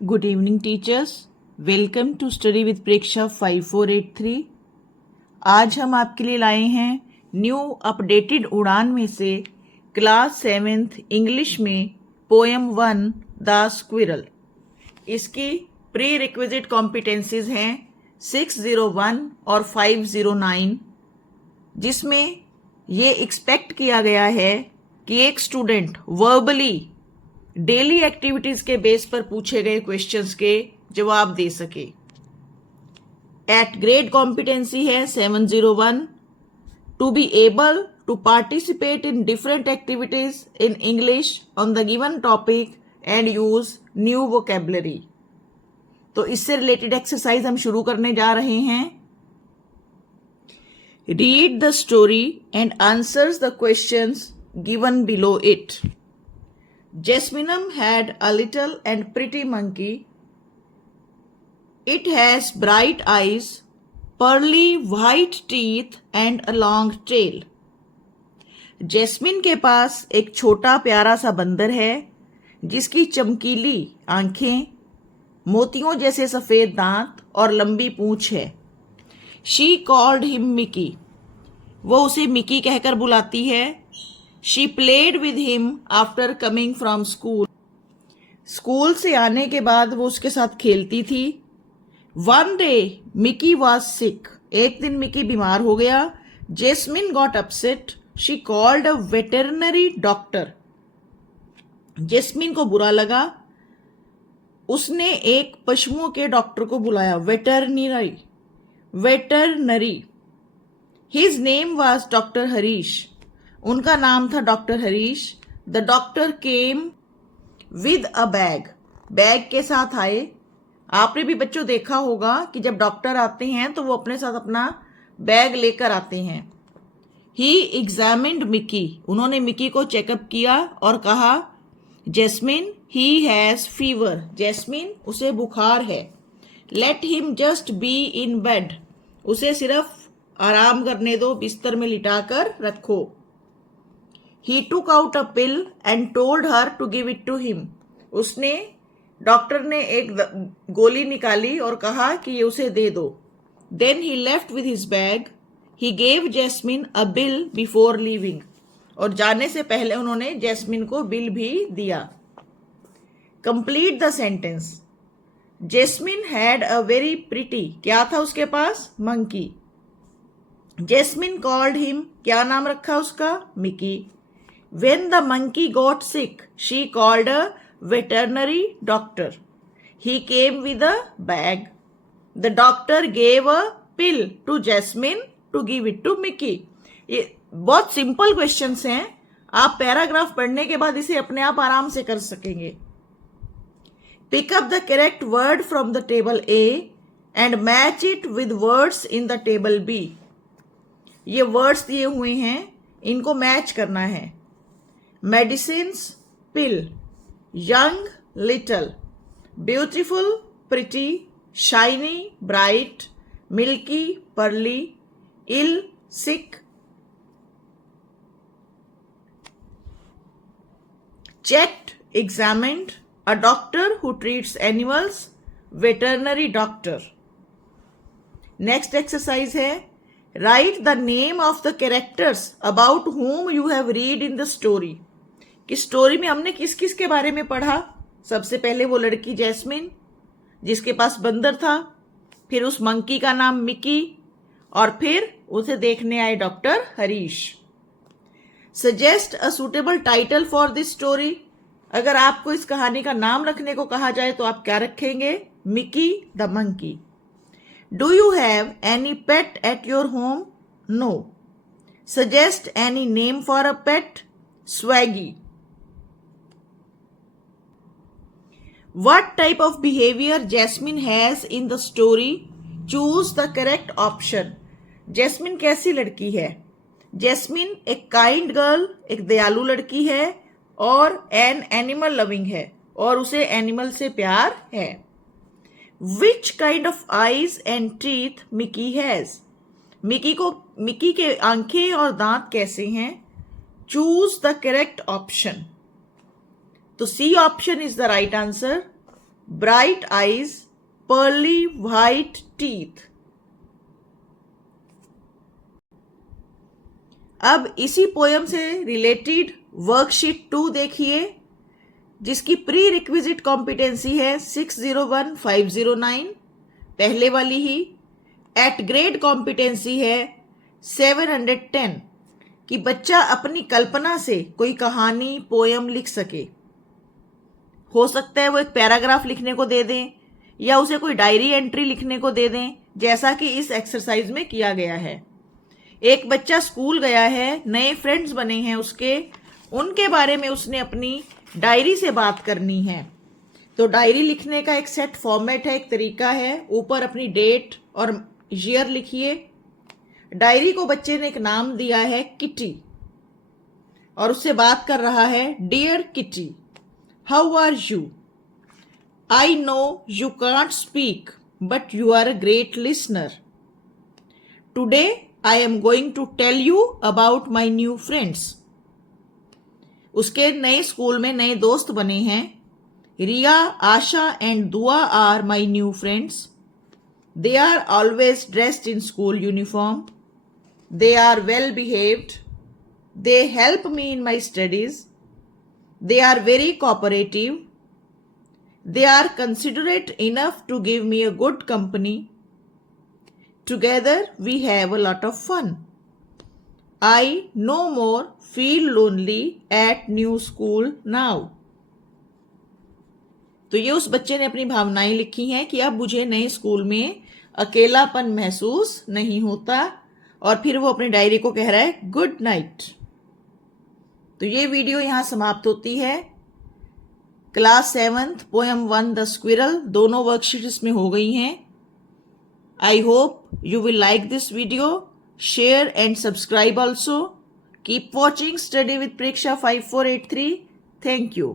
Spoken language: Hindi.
Good evening, teachers. Welcome to Study with Preksha 5483. आज हम आपके लिए लाए हैं न्यू अपडेटेड उड़ान में से क्लास 7th इंग्लिश में पोएम 1 द स्क्विरल। इसकी प्री रिक्विजिट कॉम्पिटेंसीज हैं 601 और 509, जिसमें ये एक्सपेक्ट किया गया है कि एक स्टूडेंट वर्बली डेली एक्टिविटीज के बेस पर पूछे गए क्वेश्चंस के जवाब दे सके। एट ग्रेड कॉम्पिटेंसी है 701 to be able to participate in different activities in English on the given topic and use new vocabulary. तो इससे रिलेटेड एक्सरसाइज हम शुरू करने जा रहे हैं। Read the story and answers the questions given below it. Jesminum had a little and pretty monkey. It has bright eyes, pearly white teeth and a long tail. Jasmine के पास एक छोटा प्यारा सा बंदर है जिसकी चमकीली आंखें, मोतियों जैसे सफेद दांत और लंबी पूंछ है। She called him Mickey. वो उसे मिकी कहकर बुलाती है। She played with him after coming from school. School से आने के बाद वो उसके साथ खेलती थी। One day, Mickey was sick. एक दिन मिकी बीमार हो गया। Jasmine got upset. She called a veterinary doctor. Jasmine को बुरा लगा। उसने एक पशुओं के डॉक्टर को बुलाया, veterinary. His name was Dr. Harish. उनका नाम था doctor Harish. The doctor came with a bag के साथ आए। आपने भी बच्चों देखा होगा कि जब डॉक्टर आते हैं तो वो अपने साथ अपना बैग लेकर आते हैं। He examined Mickey. उन्होंने मिकी को चेकअप किया और कहा, Jasmine he has fever. Jasmine उसे बुखार है। Let him just be in bed. उसे सिर्फ आराम करने दो, बिस्तर में लिटाकर रखो। He took out a pill and told her to give it to him. Doctor ने एक गोली निकाली और कहा कि ये उसे दे दो। Then he left with his bag. He gave Jasmine a bill before leaving. और जाने से पहले उन्होंने जैस्मिन को बिल भी दिया। Complete the sentence. Jasmine had a very pretty. क्या था उसके पास? Monkey. Jasmine called him. क्या नाम रखा उसका? Mickey. When the monkey got sick, she called a veterinary doctor. He came with a bag. The doctor gave a pill to Jasmine to give it to Mickey. ये बहुत सिंपल क्वेश्चंस हैं। आप पैराग्राफ पढ़ने के बाद इसे अपने आप आराम से कर सकेंगे। Pick up the correct word from the table A and match it with words in the table B. ये वर्ड्स दिए हुए हैं, इनको मैच करना है। Medicines, pill. Young, little. Beautiful, pretty. Shiny, bright. Milky, pearly. Ill, sick. Checked, examined. A doctor who treats animals. Veterinary doctor. Next exercise है, write the name of the characters about whom you have read in the story. कि स्टोरी में हमने किस किस के बारे में पढ़ा। सबसे पहले वो लड़की जैस्मिन जिसके पास बंदर था, फिर उस मंकी का नाम मिकी, और फिर उसे देखने आए doctor Harish. Suggest a suitable title for this story. अगर आपको इस कहानी का नाम रखने को कहा जाए तो आप क्या रखेंगे? Mickey the monkey. Do you have any pet at your home? No. Suggest any name for a pet? Swaggy. What type of behavior Jasmine has in the story? Choose the correct option. Jasmine कैसी लड़की है? जैस्मिन एक काइंड गर्ल, एक दयालु लड़की है और एन एनिमल लविंग है और उसे एनिमल से प्यार है। Which kind of eyes and teeth Mickey has? Mickey के आंखें और दांत कैसे हैं? Choose the correct option. तो C option is the right answer. bright eyes, pearly white teeth. अब इसी पोयम से रिलेटेड वर्कशीट 2 देखिए, जिसकी प्री रिक्विजिट कॉम्पिटेंसी है 601509, पहले वाली ही। एट ग्रेड कॉम्पिटेंसी है 710 कि बच्चा अपनी कल्पना से कोई कहानी पोयम लिख सके। हो सकता है वो एक पैराग्राफ लिखने को दे दें या उसे कोई डायरी एंट्री लिखने को दे दें, जैसा कि इस एक्सरसाइज में किया गया है। एक बच्चा स्कूल गया है, नए फ्रेंड्स बने हैं उसके, उनके बारे में उसने अपनी डायरी से बात करनी है। तो डायरी लिखने का एक सेट फॉर्मेट है, एक तरीका है। ऊपर अपनी डेट और ईयर लिखिए। डायरी को बच्चे ने एक नाम दिया है किटी, और उससे बात कर रहा है, dear kitty, how are you? I know you can't speak but you are a great listener. Today I am going to tell you about my new friends. उसके नए स्कूल में नए दोस्त बने हैं। रिया, आशा एंड दुआ are my new friends. They are always dressed in school uniform. They are well behaved. They help me in my studies. They are very cooperative. They are considerate enough to give me a good company. Together we have a lot of fun. I no more feel lonely at new school now. तो ये उस बच्चे ने अपनी भावनाएं लिखी हैं कि अब मुझे नए स्कूल में अकेलापन महसूस नहीं होता, और फिर वो अपनी डायरी को कह रहा है गुड नाइट। तो ये वीडियो यहां समाप्त होती है। Class 7th poem 1 the squirrel, दोनों वर्कशीट इसमें हो गई हैं। I hope you will like this video. Share and subscribe also. Keep watching Study with Preksha 5483. Thank you.